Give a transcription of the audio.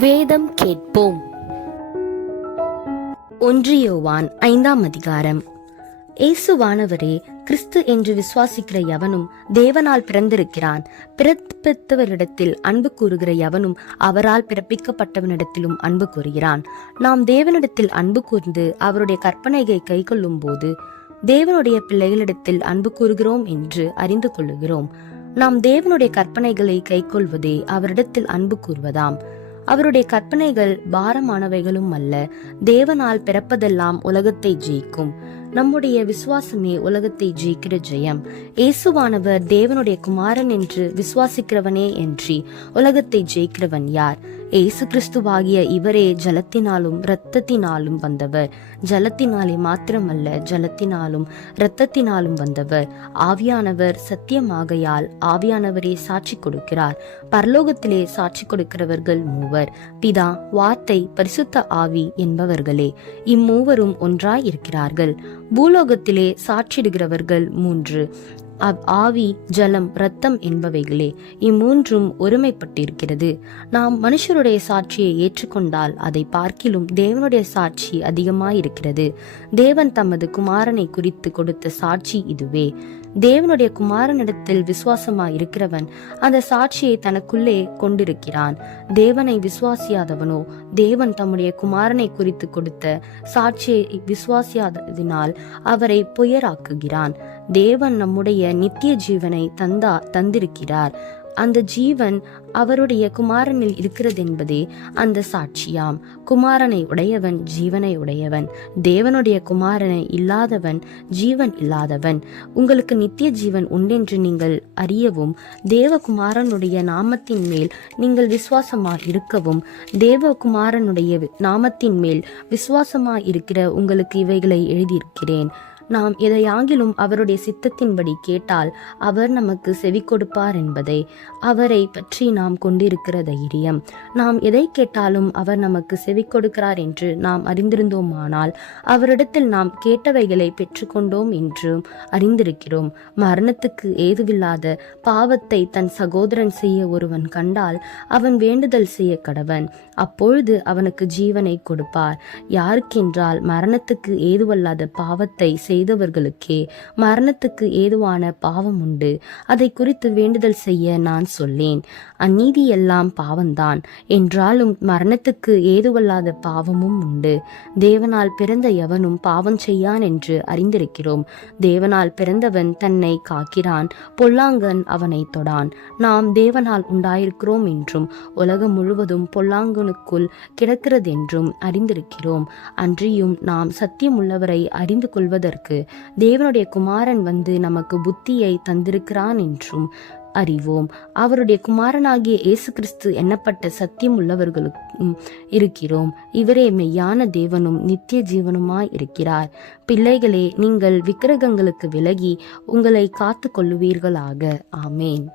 வேதம் கேட்போம். ஒன்று யோவான் ஐந்தாம் அதிகாரம். இயேசுவானவரே கிறிஸ்து என்று விசுவாசிக்கிற எவனும் தேவனால் பிறந்திருக்கிறான். பிறப்பித்தவரிடத்தில் அன்பு கூறுகிற எவனும் அவரால் பிறப்பிக்கப்பட்டவனிடத்திலும் அன்பு கூறுகிறான். நாம் தேவனிடத்தில் அன்பு கூர்ந்து அவருடைய கற்பனையை கைக்கொள்ளும் போது தேவனுடைய பிள்ளைகளிடத்தில் அன்பு கூறுகிறோம் என்று அறிந்து கொள்ளுகிறோம். நாம் தேவனுடைய கற்பனைகளை கைக்கொள்வதே அவரிடத்தில் அன்பு கூறுவதாம். அவருடைய கற்பனைகள் பாரமானவைகளும் அல்ல. தேவனால் பிறப்பதெல்லாம் உலகத்தை ஜெயிக்கும். நம்முடைய விசுவாசமே உலகத்தை ஜெயிக்கிற ஜெயம். இயேசுவானவர் தேவனுடைய குமாரன் என்று விசுவாசிக்கிறவனே என்றி உலகத்தை ஜெயிக்கிறவன் யார்? இயேசு கிறிஸ்துவாகிய இவரே ஜலத்தினாலும் இரத்தத்தினாலும் வந்தவர். ஜலத்தினாலே மாத்திரமல்ல ஜலத்தினாலும் இரத்தத்தினாலும் வந்தவர். ஆவியானவர் சத்தியமாகையால் ஆவியானவரே சாட்சி கொடுக்கிறார். பரலோகத்திலே சாட்சி கொடுக்கிறவர்கள் மூவர். பிதா வார்த்தை பரிசுத்த ஆவி என்பவர்களே இம்மூவரும் ஒன்றாய் இருக்கிறார்கள் பூலோகத்திலே சாட்சிடுகிறவர்கள் மூன்று. அவ் ஆவி ஜலம் இரத்தம் என்பவைகளே இம்மூன்றும் ஒருமைப்பட்டிருக்கிறது. நாம் மனுஷருடைய சாட்சியை ஏற்றுக்கொண்டால் அதை பார்க்கிலும் தேவனுடைய சாட்சி அதிகமாயிருக்கிறது. தேவன் தமது குமாரனை குறித்து கொடுத்த சாட்சி இதுவே. தேவனுடைய குமாரனிடத்தில் விசுவாசமாய் இருக்கிறவன் அந்த சாட்சியை தனக்குள்ளே கொண்டிருக்கிறான். தேவனை விசுவாசியாதவனோ தேவன் தம்முடைய குமாரனை குறித்து கொடுத்த சாட்சியை விசுவாசியாததினால் அவரை புயராக்குகிறான். தேவன் நம்முடைய நித்திய ஜீவனை தந்தா தந்திருக்கிறார். அந்த ஜீவன் அவருடைய குமாரனில் இருக்கிறது என்பதே அந்த சாட்சியாம். குமாரனை உடையவன் ஜீவனை உடையவன். தேவனுடைய குமாரனை இல்லாதவன் ஜீவன் இல்லாதவன். உங்களுக்கு நித்திய ஜீவன் உண்டென்று நீங்கள் அறியவும் தேவகுமாரனுடைய நாமத்தின் மேல் நீங்கள் விசுவாசமாக இருக்கவும் தேவகுமாரனுடைய நாமத்தின் மேல் விசுவாசமாய் இருக்கிற உங்களுக்கு இவைகளை எழுதியிருக்கிறேன். நாம் எதையாகிலும் அவருடைய சித்தத்தின்படி கேட்டால் அவர் நமக்கு செவி கொடுப்பார் என்பதை அவரை பற்றி நாம் கொண்டிருக்கிற தைரியம் நாம் எதை கேட்டாலும் அவர் நமக்கு செவி கொடுக்கிறார் என்று நாம் அறிந்திருந்தோமானால் அவரிடத்தில் நாம் கேட்டவைகளை பெற்றுக்கொண்டோம் என்றும் அறிந்திருக்கிறோம். மரணத்துக்கு ஏதுவில்லாத பாவத்தை தன் சகோதரன் செய்ய ஒருவன் கண்டால் அவன் வேண்டுதல் செய்ய கடவன். அப்பொழுது அவனுக்கு ஜீவனை கொடுப்பார். யாருக்கென்றால் மரணத்துக்கு ஏதுவல்லாத பாவத்தை செய்தவர்களுக்கே மரணத்துக்கு ஏதுவான பாவம் உண்டு. அதை குறித்து வேண்டுதல் செய்ய நான் சொல்லேன். அந்நீதி எல்லாம் பாவம்தான். என்றாலும் மரணத்துக்கு ஏதுவல்லாத பாவமும் உண்டு. தேவனால் பிறந்த எவனும் பாவம் செய்யான் என்று அறிந்திருக்கிறோம். தேவனால் பிறந்தவன் தன்னை காக்கிறான். பொல்லாங்கன் அவனை தொடான். நாம் தேவனால் உண்டாயிருக்கிறோம் என்றும் உலகம் முழுவதும் பொல்லாங்கனுக்குள் கிடக்கிறதென்றும் அறிந்திருக்கிறோம். அன்றியும் நாம் சத்தியமுள்ளவரை அறிந்து கொள்வதற்கு தேவனுடைய குமாரன் வந்து நமக்கு புத்தியை தந்திருக்கிறான் என்றும் அறிவோம். அவருடைய குமாரனாகிய இயேசு கிறிஸ்து எண்ணப்பட்ட சத்தியம் உள்ளவர்களுக்கும் இருக்கிறோம். இவரே மெய்யான தேவனும் நித்திய ஜீவனுமாய் இருக்கிறார். பிள்ளைகளே நீங்கள் விக்கிரகங்களுக்கு விலகி உங்களை காத்து கொள்ளுவீர்களாக ஆமேன்.